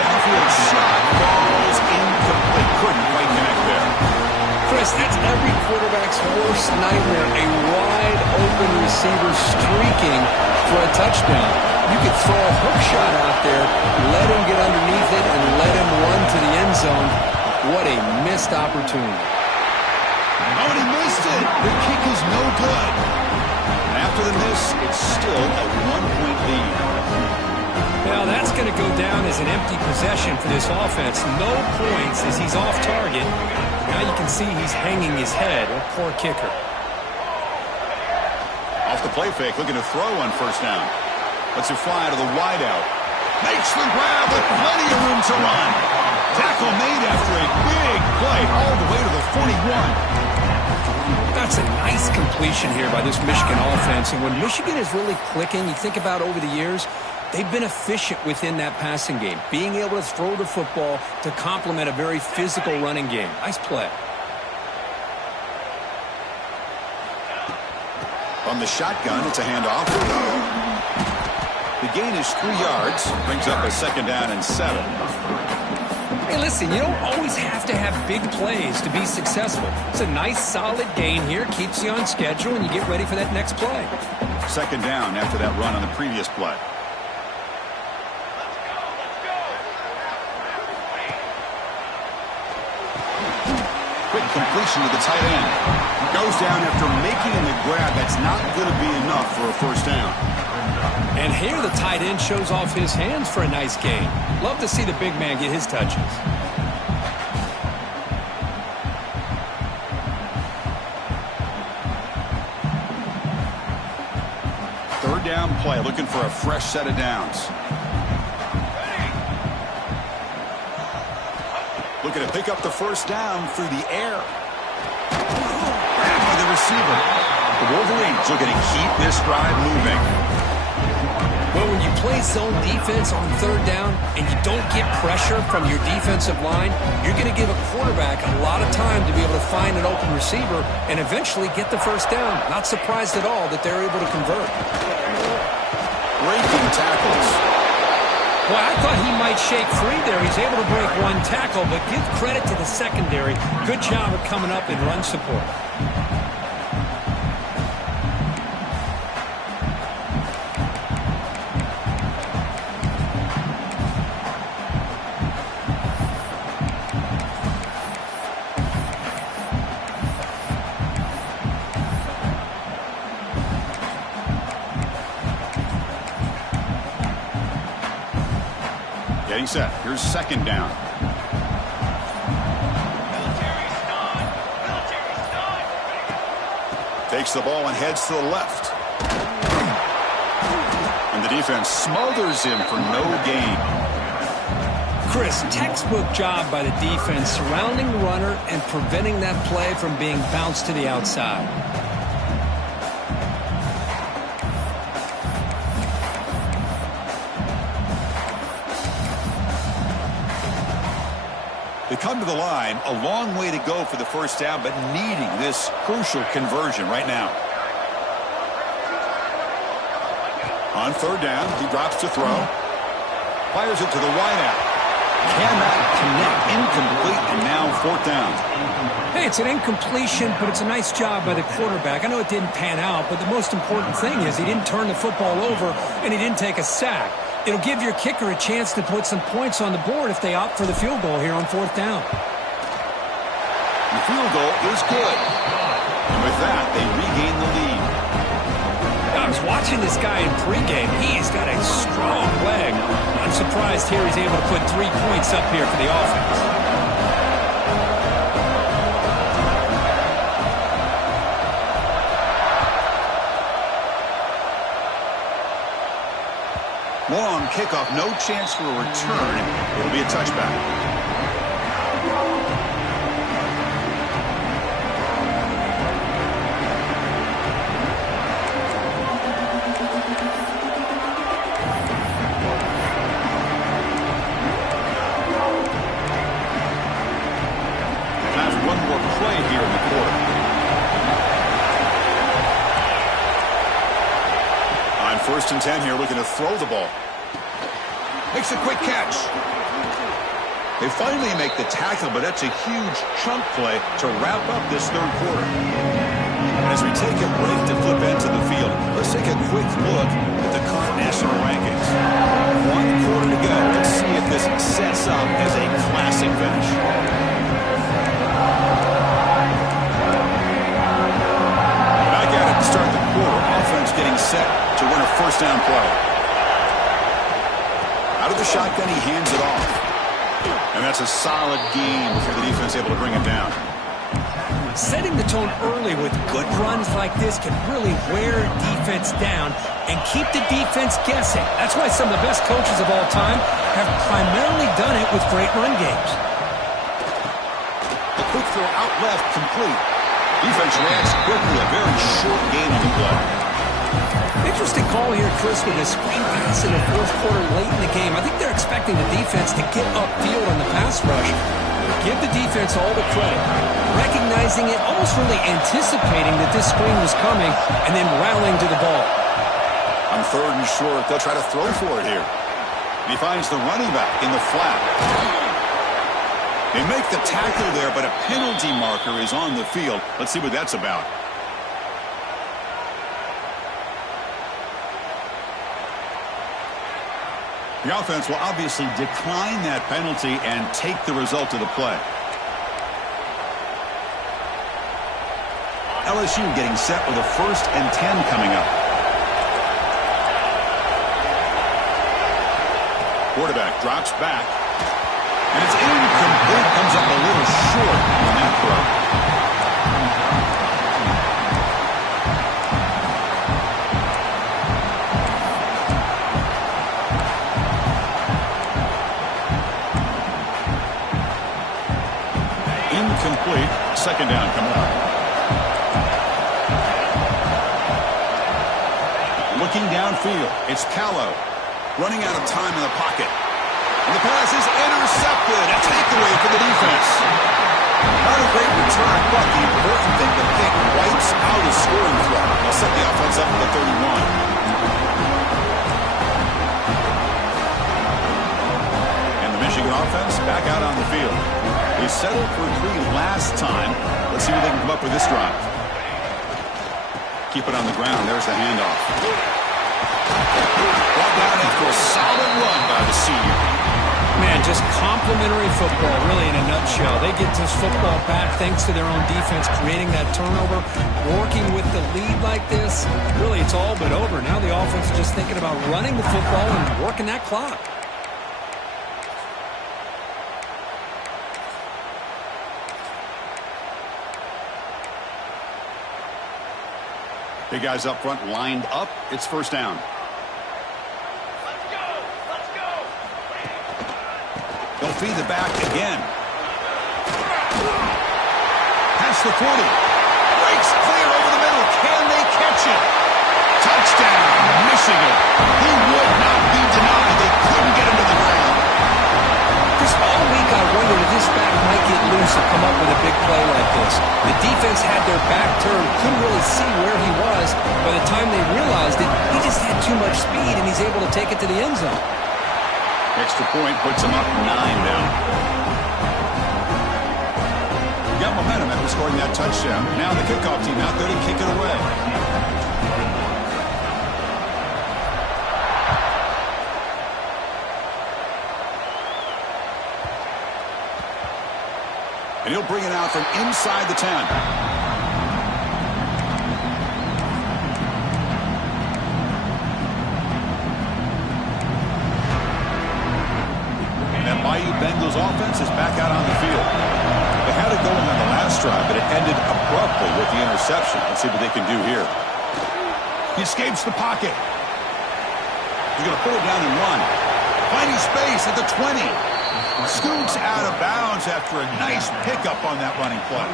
Downfield shot falls incomplete. Couldn't quite connect there. Chris, that's every quarterback's worst nightmare, a wide-open receiver streaking for a touchdown. You could throw a hook shot out there, let him get underneath it, and let him run to the end zone. What a missed opportunity. Oh, and he missed it. The kick is no good. And after the miss, it's still a 1-point lead. Now, that's going to go down as an empty possession for this offense. No points as he's off target. Now you can see he's hanging his head. A poor kicker. Off the play fake, looking to throw on first down. Lets it fly to the wideout. Makes the grab with plenty of room to run. Tackle made after a big play all the way to the 41. That's a nice completion here by this Michigan offense. And when Michigan is really clicking, you think about over the years, they've been efficient within that passing game, being able to throw the football to complement a very physical running game. Nice play. On the shotgun, it's a handoff. The gain is 3 yards, brings up a 2nd down and 7. Hey, listen, you don't always have to have big plays to be successful. It's a nice, solid gain here, keeps you on schedule, and you get ready for that next play. 2nd down after that run on the previous play. Quick completion to the tight end. Goes down after making the grab. That's not going to be enough for a first down. And here the tight end shows off his hands for a nice gain. Love to see the big man get his touches. Third down play, looking for a fresh set of downs. Looking to pick up the first down through the air. Grabbed by the receiver. The Wolverines looking to keep this drive moving. Well, when you play zone defense on 3rd down and you don't get pressure from your defensive line, you're going to give a quarterback a lot of time to be able to find an open receiver and eventually get the first down. Not surprised at all that they're able to convert. Breaking tackles. Well, I thought he might shake free there. He's able to break one tackle, but give credit to the secondary. Good job of coming up in run support. Getting set. Here's 2nd down. Takes the ball and heads to the left. And the defense smothers him for no gain. Chris, textbook job by the defense surrounding the runner and preventing that play from being bounced to the outside. They come to the line, a long way to go for the first down, but needing this crucial conversion right now. On third down, he drops to throw. Fires it to the wideout. Cannot connect. Incomplete, and now fourth down. Hey, it's an incompletion, but it's a nice job by the quarterback. I know it didn't pan out, but the most important thing is he didn't turn the football over, and he didn't take a sack. It'll give your kicker a chance to put some points on the board if they opt for the field goal here on fourth down. The field goal is good. And with that, they regain the lead. I was watching this guy in pregame. He's got a strong leg. I'm surprised here he's able to put 3 points up here for the offense. Long kickoff, no chance for a return. It'll be a touchback. First and 10 here, looking to throw the ball. Makes a quick catch. They finally make the tackle, but that's a huge chunk play to wrap up this third quarter. As we take a break to flip into the field, let's take a quick look at the current national rankings. 1 quarter to go. Let's see if this sets up as a classic finish. Back at it to start the quarter. Offense getting set to win a first down play. Out of the shotgun, he hands it off. And that's a solid gain before the defense able to bring it down. Setting the tone early with good runs like this can really wear defense down and keep the defense guessing. That's why some of the best coaches of all time have primarily done it with great run games. The quick throw out left, complete. Defense reacts quickly, a very short gain on the play. Interesting call here, Chris, with a screen pass in the fourth quarter late in the game. I think they're expecting the defense to get upfield on the pass rush. Give the defense all the credit, recognizing it, almost really anticipating that this screen was coming, and then rallying to the ball. On third and short, they'll try to throw for it here. He finds the running back in the flat. They make the tackle there, but a penalty marker is on the field. Let's see what that's about. The offense will obviously decline that penalty and take the result of the play. LSU getting set with a 1st and 10 coming up. Quarterback drops back. And it's incomplete. Comes up a little short on that throw. Incomplete. 2nd down coming up. Looking downfield, it's Callow. Running out of time in the pocket. And the pass is intercepted. A takeaway for the defense. Not a great return, but the important thing, the pick wipes out a scoring threat. They'll set the offense up at the 31. Michigan offense back out on the field. They settled for 3 last time. Let's see what they can come up with this drive. Keep it on the ground. There's the handoff. Brought down after a solid run by the senior. Man, just complimentary football, really, in a nutshell. They get this football back thanks to their own defense, creating that turnover, working with the lead like this. Really, it's all but over. Now the offense is just thinking about running the football and working that clock. Big guys up front lined up. It's first down. They'll feed the back again. Past the 40. Breaks clear over the middle. Can they catch it? Touchdown, Michigan. He would not be denied. They couldn't get him to the ground. Chris, all week I wondered if this back might get loose and come up with a big play like this. The defense had their back turned, couldn't really see where he was. By the time they realized it, he just had too much speed, and he's able to take it to the end zone. Extra point puts him up 9 now. Got momentum after scoring that touchdown. Now the kickoff team out there to kick it away. And he'll bring it out from inside the 10. That Bayou Bengals offense is back out on the field. They had it going on the last drive, but it ended abruptly with the interception. Let's see what they can do here. He escapes the pocket. He's going to put it down and run. Finding space at the 20. Scoots out of bounds after a nice pickup on that running play.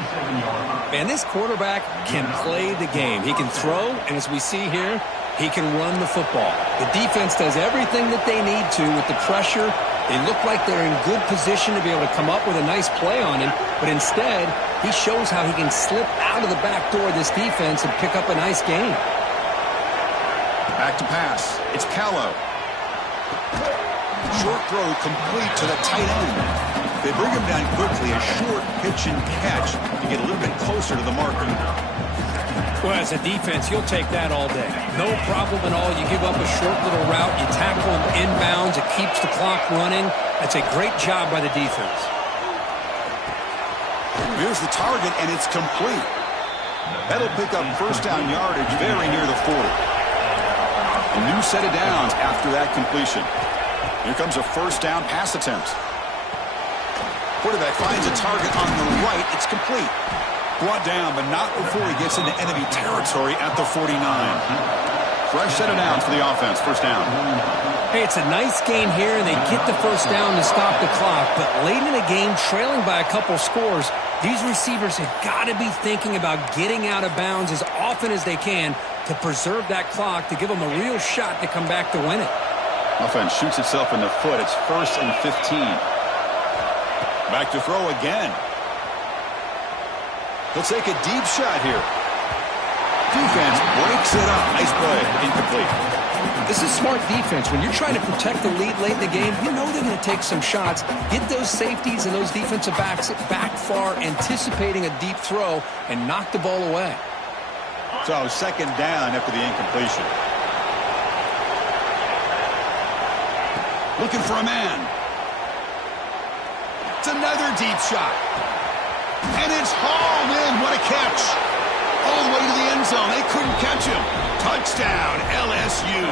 Man, this quarterback can play the game. He can throw, and as we see here, he can run the football. The defense does everything that they need to with the pressure. They look like they're in good position to be able to come up with a nice play on him, but instead, he shows how he can slip out of the back door of this defense and pick up a nice gain. Back to pass. It's Callow. Short throw complete to the tight end. They bring him down quickly. A short pitch and catch to get a little bit closer to the marker. Well, as a defense, you'll take that all day. No problem at all. You give up a short little route. You tackle him inbounds. It keeps the clock running. That's a great job by the defense. Here's the target, and it's complete. That'll pick up first down yardage very near the 40. A new set of downs after that completion. Here comes a first down pass attempt. Quarterback finds a target on the right. It's complete. Brought down, but not before he gets into enemy territory at the 49. Fresh set of downs for the offense. First down. Hey, it's a nice game here, and they get the first down to stop the clock. But late in the game, trailing by a couple scores, these receivers have got to be thinking about getting out of bounds as often as they can to preserve that clock, to give them a real shot to come back to win it. Offense shoots itself in the foot. It's 1st and 15. Back to throw again. He'll take a deep shot here. Defense breaks it up. Nice play. Incomplete. This is smart defense. When you're trying to protect the lead late in the game, you know they're going to take some shots. Get those safeties and those defensive backs back far, anticipating a deep throw, and knock the ball away. So second down after the incompletion. Looking for a man. It's another deep shot. And it's hauled in. What a catch. All the way to the end zone. They couldn't catch him. Touchdown, LSU.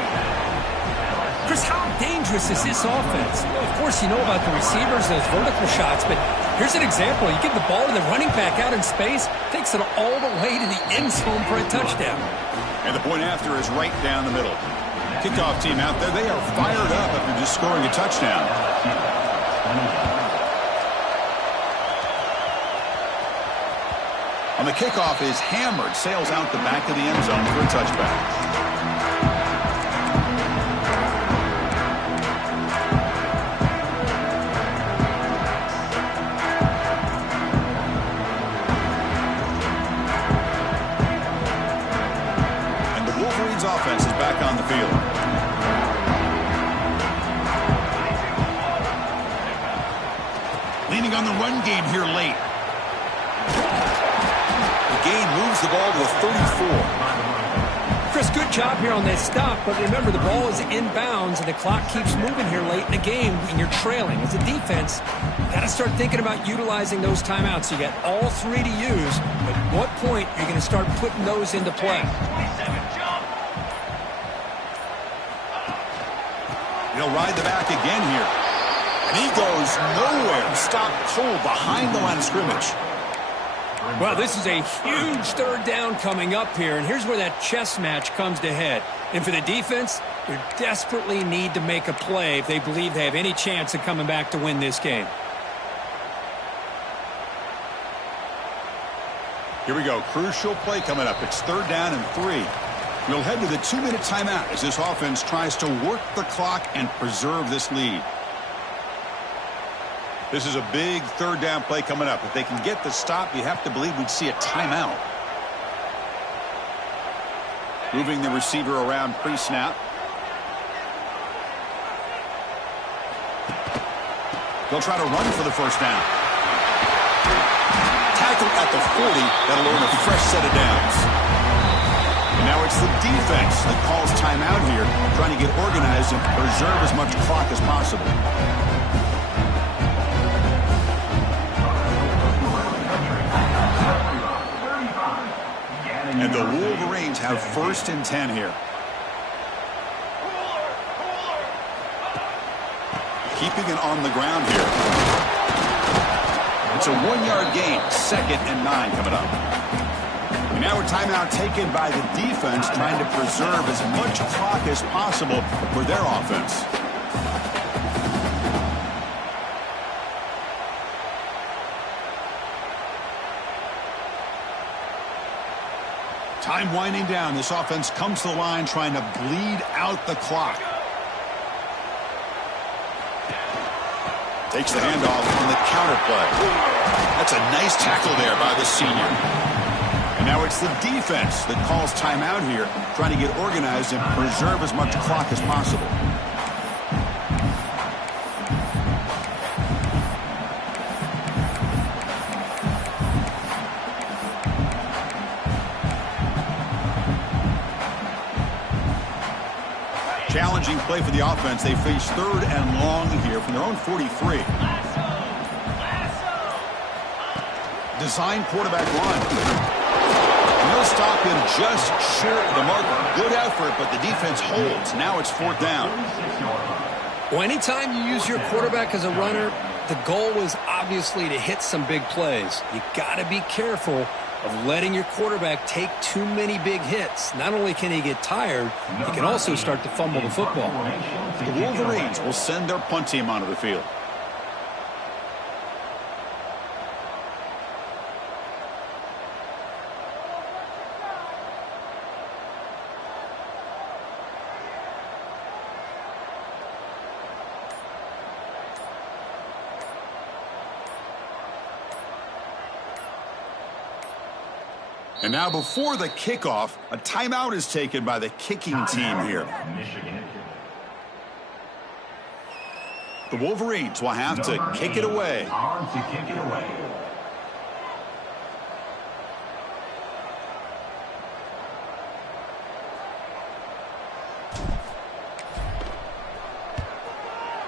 Chris, how dangerous is this offense? Well, of course, you know about the receivers, those vertical shots, but here's an example. You give the ball to the running back out in space, takes it all the way to the end zone for a touchdown. And the point after is right down the middle. Kickoff team out there, they are fired up after just scoring a touchdown. On the kickoff is hammered, sails out the back of the end zone for a touchback. Offense is back on the field. Leaning on the run game here late. The gain moves the ball to the 34. Chris, good job here on that stop, but remember the ball is inbounds and the clock keeps moving here late in the game and you're trailing. As a defense, you got to start thinking about utilizing those timeouts. You got all three to use. At what point are you going to start putting those into play? He'll ride the back again here. And he goes nowhere. Stopped cold behind the line of scrimmage. Well, this is a huge third down coming up here, and here's where that chess match comes to head. And for the defense, they desperately need to make a play if they believe they have any chance of coming back to win this game. Here we go. Crucial play coming up. It's 3rd down and 3. We'll head to the 2-minute timeout as this offense tries to work the clock and preserve this lead. This is a big 3rd down play coming up. If they can get the stop, you have to believe we'd see a timeout. Moving the receiver around pre-snap. They'll try to run for the 1st down. Tackled at the 40. That'll earn a fresh set of downs. And now it's the defense that calls timeout here, trying to get organized and preserve as much clock as possible. And the Wolverines have 1st and 10 here. Keeping it on the ground here. It's a 1-yard gain. 2nd and 9 coming up. And now a timeout taken by the defense, trying to preserve as much clock as possible for their offense. Time winding down. This offense comes to the line trying to bleed out the clock. Takes the handoff on the counter play. That's a nice tackle there by the senior. And now it's the defense that calls timeout here, trying to get organized and preserve as much clock as possible. Challenging play for the offense. They face 3rd and long here from their own 43. Design quarterback run. And they'll stop him just short of the mark. Good effort, but the defense holds. Now it's 4th down. Well, anytime you use your quarterback as a runner, the goal is obviously to hit some big plays. You got to be careful of letting your quarterback take too many big hits. Not only can he get tired, he can also start to fumble the football. The Wolverines will send their punt team onto the field. And now before the kickoff, a timeout is taken by the kicking team here. The Wolverines will have to kick it away.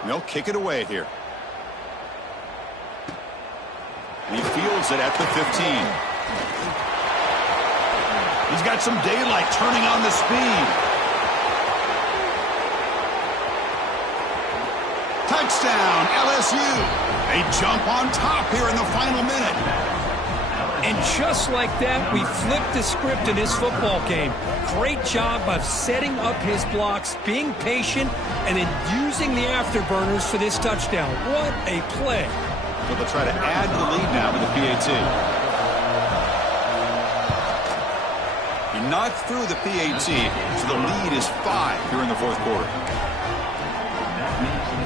They'll kick it away here. And he fields it at the 15. He's got some daylight turning on the speed. Touchdown, LSU. They jump on top here in the final minute. And just like that, we flipped the script in this football game. Great job of setting up his blocks, being patient, and then using the afterburners for this touchdown. What a play. So they'll try to add the lead now with the PAT. He knocked through the PAT, so the lead is 5 here in the 4th quarter.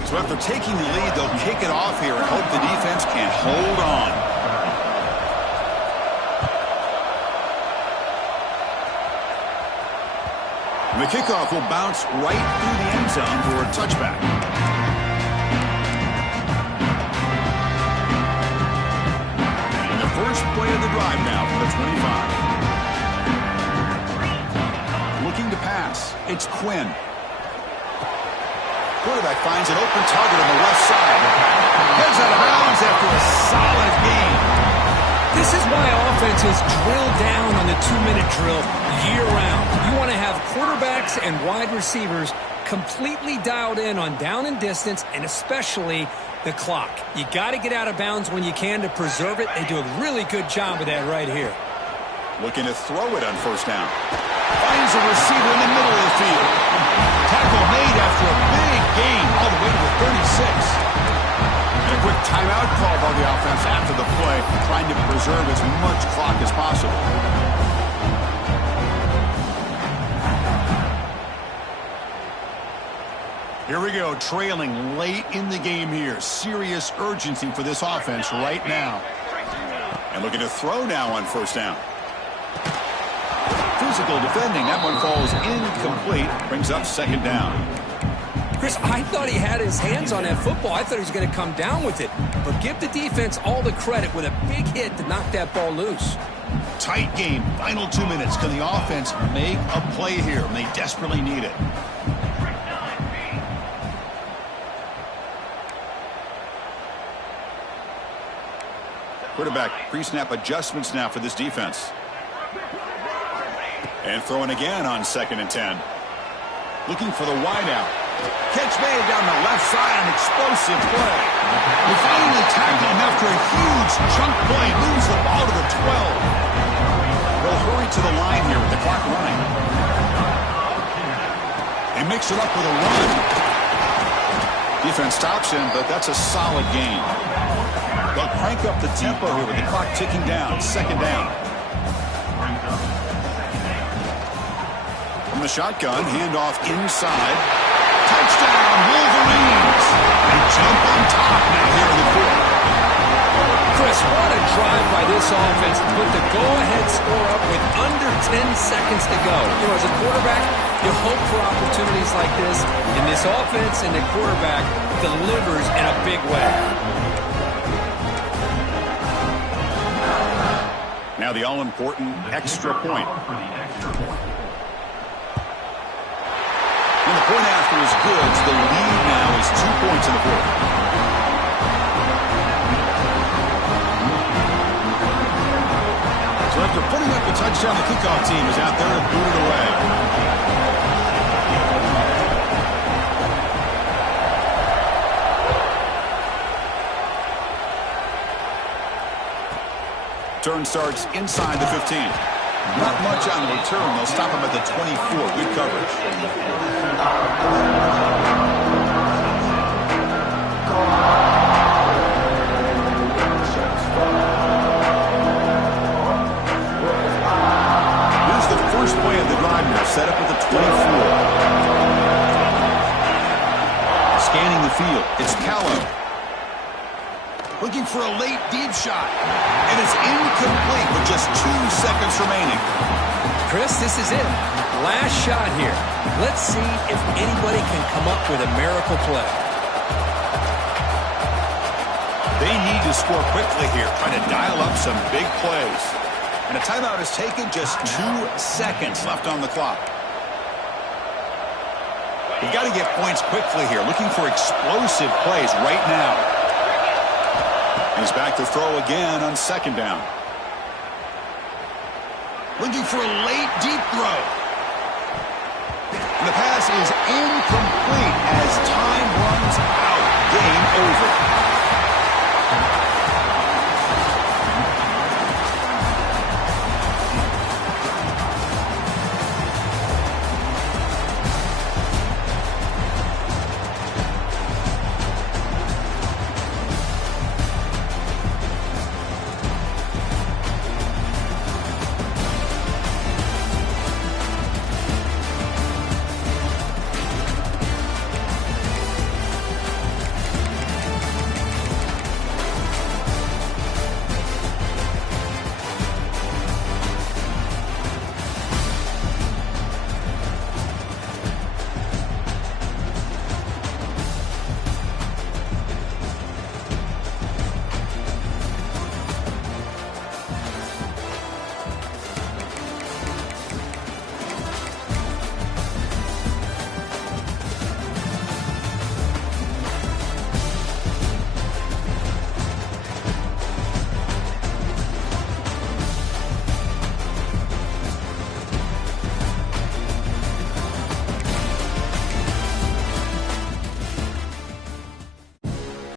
So after taking the lead, they'll kick it off here and hope the defense can hold on. And the kickoff will bounce right through the end zone for a touchback. And the first play of the drive now from the 25. Looking to pass. It's Quinn. Quarterback finds an open target on the left side. Heads out of bounds after a solid game. This is why offense defenses drill down on the 2-minute drill year-round. You want to have quarterbacks and wide receivers completely dialed in on down and distance, and especially the clock. You got to get out of bounds when you can to preserve it. They do a really good job of that right here. Looking to throw it on first down. Finds a receiver in the middle of the field. Tackle made after a big gain all the way to the 36. And a quick timeout call by the offense after the play, trying to preserve as much clock as possible. Here we go, trailing late in the game here. Serious urgency for this offense right now. And looking to throw now on first down. Physical defending. That one falls incomplete. Brings up second down. Chris, I thought he had his hands on that football. I thought he was going to come down with it. But give the defense all the credit with a big hit to knock that ball loose. Tight game. Final 2 minutes. Can the offense make a play here? And they desperately need it. Quarterback pre-snap adjustments now for this defense. And throwing again on 2nd and 10. Looking for the wideout. Catch made down the left side, an explosive play. We finally tackle him after a huge chunk play. Moves the ball to the 12. They'll hurry to the line here with the clock running. They mix it up with a run. Defense stops him, but that's a solid gain. They'll crank up the tempo here with the clock ticking down. 2nd down. From the shotgun, handoff inside. Touchdown, Wolverines. They jump on top now here in the fourth. Chris, what a drive by this offense to put the go-ahead score up with under 10 seconds to go. You know, as a quarterback, you hope for opportunities like this, and this offense and the quarterback delivers in a big way. Now the all-important extra point. And the point after is good, so the lead now is 2 points in the fourth. So after putting up the touchdown, the kickoff team is out there to boot it away. Turn starts inside the 15. Not much on the return. They'll stop him at the 24. Good coverage. Here's the first play of the drive now. Set up at the 24. Scanning the field. It's Callow. Looking for a late deep shot. And it's incomplete with just 2 seconds remaining. Chris, this is it. Last shot here. Let's see if anybody can come up with a miracle play. They need to score quickly here, trying to dial up some big plays. And a timeout is taken, just 2 seconds left on the clock. You've got to get points quickly here, looking for explosive plays right now. He's back to throw again on 2nd down. Looking for a late deep throw. And the pass is incomplete as time runs out. Game over.